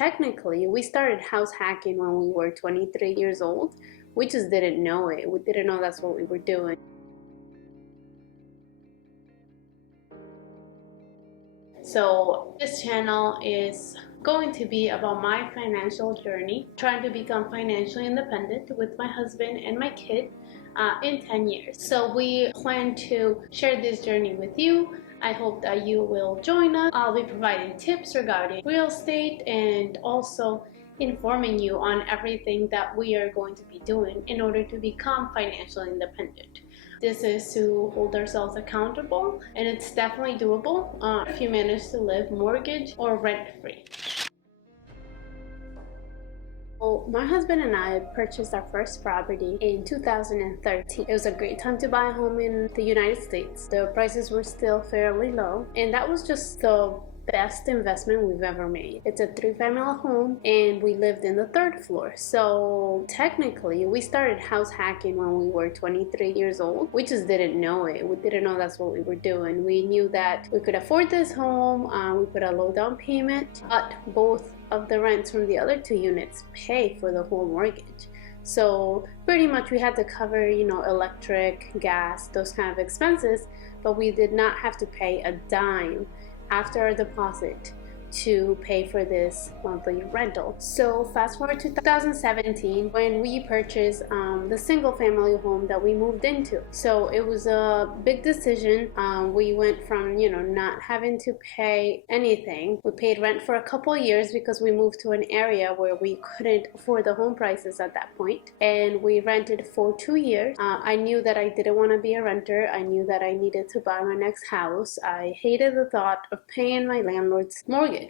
technically, we started house hacking when we were 23 years old. We just didn't know it. We didn't know that's what we were doing. So this channel is going to be about my financial journey, trying to become financially independent with my husband and my kid in 10 years. So we plan to share this journey with you. I hope that you will join us. I'll be providing tips regarding real estate and also informing you on everything that we are going to be doing in order to become financially independent. This is to hold ourselves accountable, and it's definitely doable if you manage to live mortgage or rent-free. Well, my husband and I purchased our first property in 2013. It was a great time to buy a home in the United States. The prices were still fairly low, and that was just the best investment we've ever made. It's a 3-family home and we lived in the 3rd floor. So technically we started house hacking when we were 23 years old. We just didn't know it. We didn't know that's what we were doing. We knew that we could afford this home. We put a low down payment, but both of the rents from the other 2 units pay for the whole mortgage. So pretty much we had to cover, electric, gas, those kind of expenses, but we did not have to pay a dime after our deposit to pay for this monthly rental. So fast forward to 2017 when we purchased the single family home that we moved into. So it was a big decision. We went from not having to pay anything. We paid rent for a couple of years because we moved to an area where we couldn't afford the home prices at that point, and we rented for 2 years. I knew that I didn't want to be a renter. I knew that I needed to buy my next house. I hated the thought of paying my landlord's mortgage.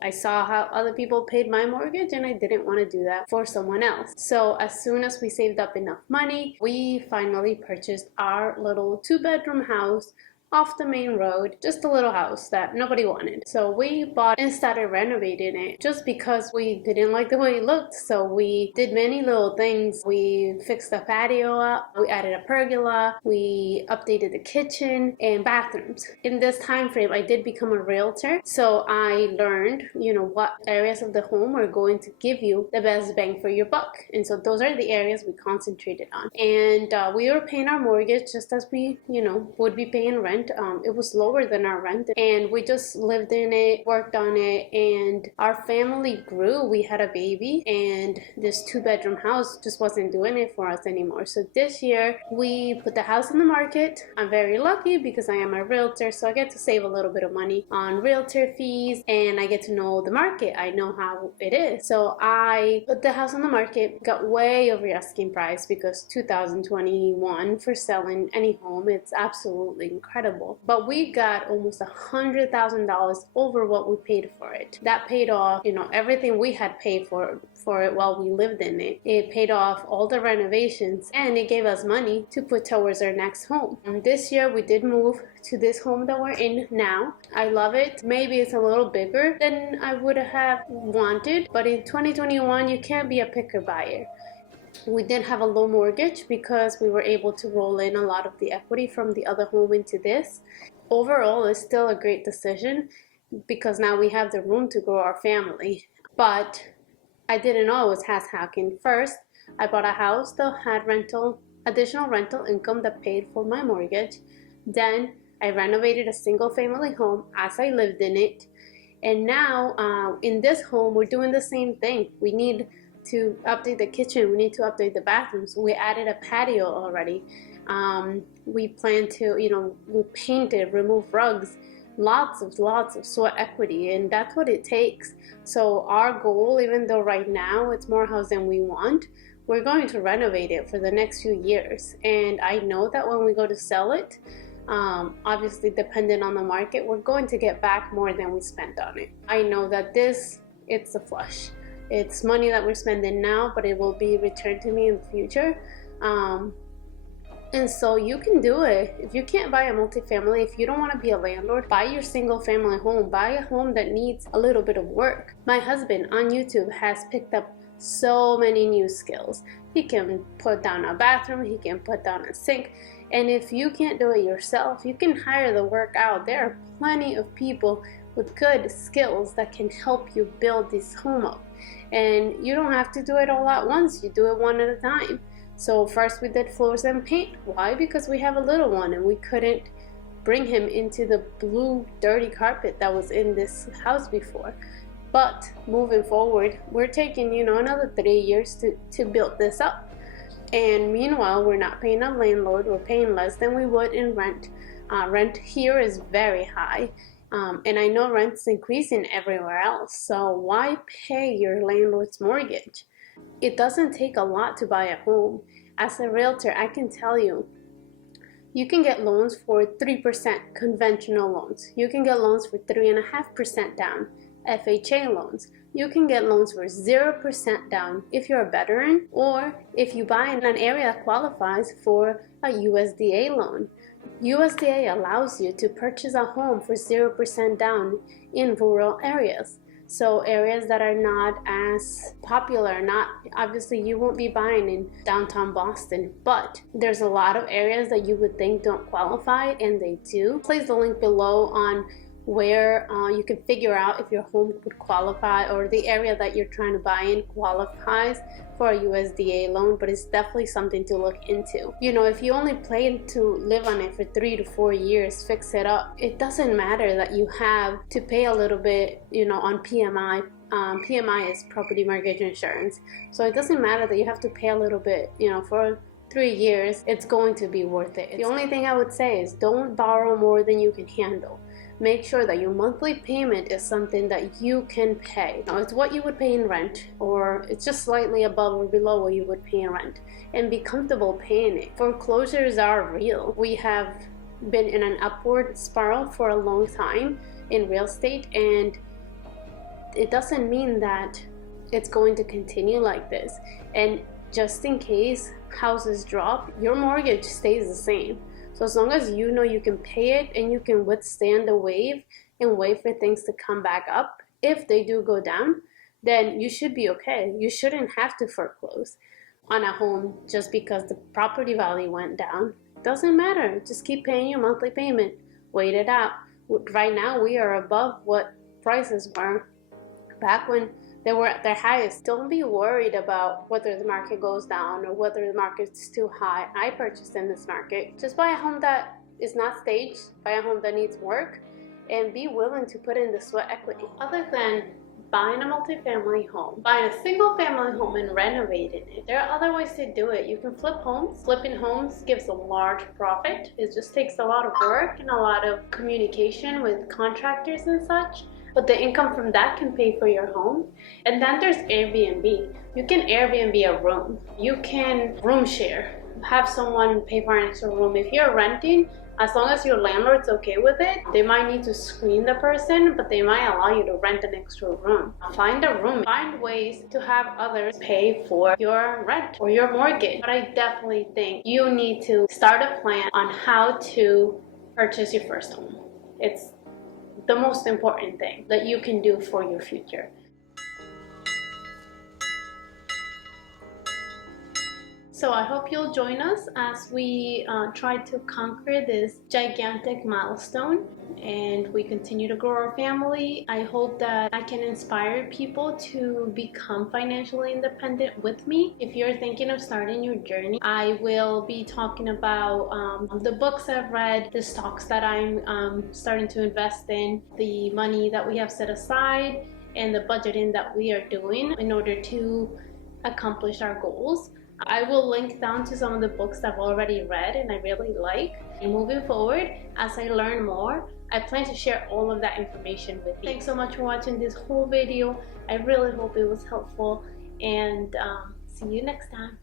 I saw how other people paid my mortgage, and I didn't want to do that for someone else. So as soon as we saved up enough money, we finally purchased our little 2-bedroom house off the main road, just a little house that nobody wanted. So we bought and started renovating it just because we didn't like the way it looked. So we did many little things. We fixed the patio up, we added a pergola, we updated the kitchen and bathrooms. In this time frame, I did become a realtor, so I learned what areas of the home are going to give you the best bang for your buck, and so those are the areas we concentrated on. And we were paying our mortgage just as we would be paying rent. It was lower than our rent, and we just lived in it, worked on it, and our family grew. We had a baby, and this 2-bedroom house just wasn't doing it for us anymore. So this year we put the house on the market. I'm very lucky because I am a realtor, so I get to save a little bit of money on realtor fees, and I get to know the market. I know how it is. So I put the house on the market, got way over asking price because 2021 for selling any home, it's absolutely incredible. But we got almost $100,000 over what we paid for it. That paid off, everything we had paid for it while we lived in it. It paid off all the renovations, and it gave us money to put towards our next home. And this year we did move to this home that we're in now. I love it. Maybe it's a little bigger than I would have wanted, but in 2021 you can't be a picker buyer. We did have a low mortgage because we were able to roll in a lot of the equity from the other home into this. Overall, it's still a great decision because now we have the room to grow our family. But I didn't know it was house hacking. First, I bought a house that had additional rental income that paid for my mortgage. Then I renovated a single family home as I lived in it. And now in this home, we're doing the same thing. We need to update the kitchen, we need to update the bathrooms. We added a patio already. We plan to, we painted, remove rugs, lots of sweat equity, and that's what it takes. So our goal, even though right now it's more house than we want, we're going to renovate it for the next few years. And I know that when we go to sell it, obviously dependent on the market, we're going to get back more than we spent on it. I know that it's a flush. It's money that we're spending now, but it will be returned to me in the future. And so you can do it. If you can't buy a multifamily, if you don't want to be a landlord, buy your single family home. Buy a home that needs a little bit of work. My husband on YouTube has picked up so many new skills. He can put down a bathroom, he can put down a sink. And if you can't do it yourself, you can hire the work out. There are plenty of people with good skills that can help you build this home up. And you don't have to do it all at once, you do it one at a time. So first we did floors and paint. Why? Because we have a little one and we couldn't bring him into the blue dirty carpet that was in this house before. But moving forward, we're taking, another 3 years to build this up. And meanwhile, we're not paying a landlord, we're paying less than we would in rent. Rent here is very high. And I know rent's increasing everywhere else. So why pay your landlord's mortgage? It doesn't take a lot to buy a home. As a realtor, I can tell you, you can get loans for 3% conventional loans. You can get loans for 3.5% down, FHA loans. You can get loans for 0% down if you're a veteran, or if you buy in an area that qualifies for a USDA loan. USDA allows you to purchase a home for 0% down in rural areas. So areas that are not as popular, obviously you won't be buying in downtown Boston, but there's a lot of areas that you would think don't qualify, and they do. Place the link below on where you can figure out if your home would qualify, or the area that you're trying to buy in qualifies for a USDA loan, but it's definitely something to look into. If you only plan to live on it for 3 to 4 years, fix it up, it doesn't matter that you have to pay a little bit, on PMI. PMI is property mortgage insurance. So it doesn't matter that you have to pay a little bit, for 3 years, it's going to be worth it. The only thing I would say is don't borrow more than you can handle. Make sure that your monthly payment is something that you can pay. It's what you would pay in rent, or it's just slightly above or below what you would pay in rent, and be comfortable paying it. Foreclosures are real. We have been in an upward spiral for a long time in real estate, and it doesn't mean that it's going to continue like this. And just in case houses drop, your mortgage stays the same. So as long as you know you can pay it and you can withstand the wave and wait for things to come back up, if they do go down, then you should be okay. You shouldn't have to foreclose on a home just because the property value went down. Doesn't matter. Just keep paying your monthly payment. Wait it out. Right now we are above what prices were back when they were at their highest. Don't be worried about whether the market goes down or whether the market's too high. I purchased in this market. Just buy a home that is not staged, buy a home that needs work, and be willing to put in the sweat equity. Other than buying a multifamily home, buying a single family home and renovating it, there are other ways to do it. You can flip homes. Flipping homes gives a large profit. It just takes a lot of work and a lot of communication with contractors and such. But the income from that can pay for your home. And then there's Airbnb. You can Airbnb a room. You can room share. Have someone pay for an extra room. If you're renting, as long as your landlord's okay with it, they might need to screen the person, but they might allow you to rent an extra room. Find a room. Find ways to have others pay for your rent or your mortgage. But I definitely think you need to start a plan on how to purchase your first home. It's the most important thing that you can do for your future. So I hope you'll join us as we try to conquer this gigantic milestone and we continue to grow our family. I hope that I can inspire people to become financially independent with me. If you're thinking of starting your journey, I will be talking about the books I've read, the stocks that I'm starting to invest in, the money that we have set aside, and the budgeting that we are doing in order to accomplish our goals. I will link down to some of the books I've already read and I really like. And moving forward, as I learn more, I plan to share all of that information with you. Thanks so much for watching this whole video. I really hope it was helpful, and see you next time.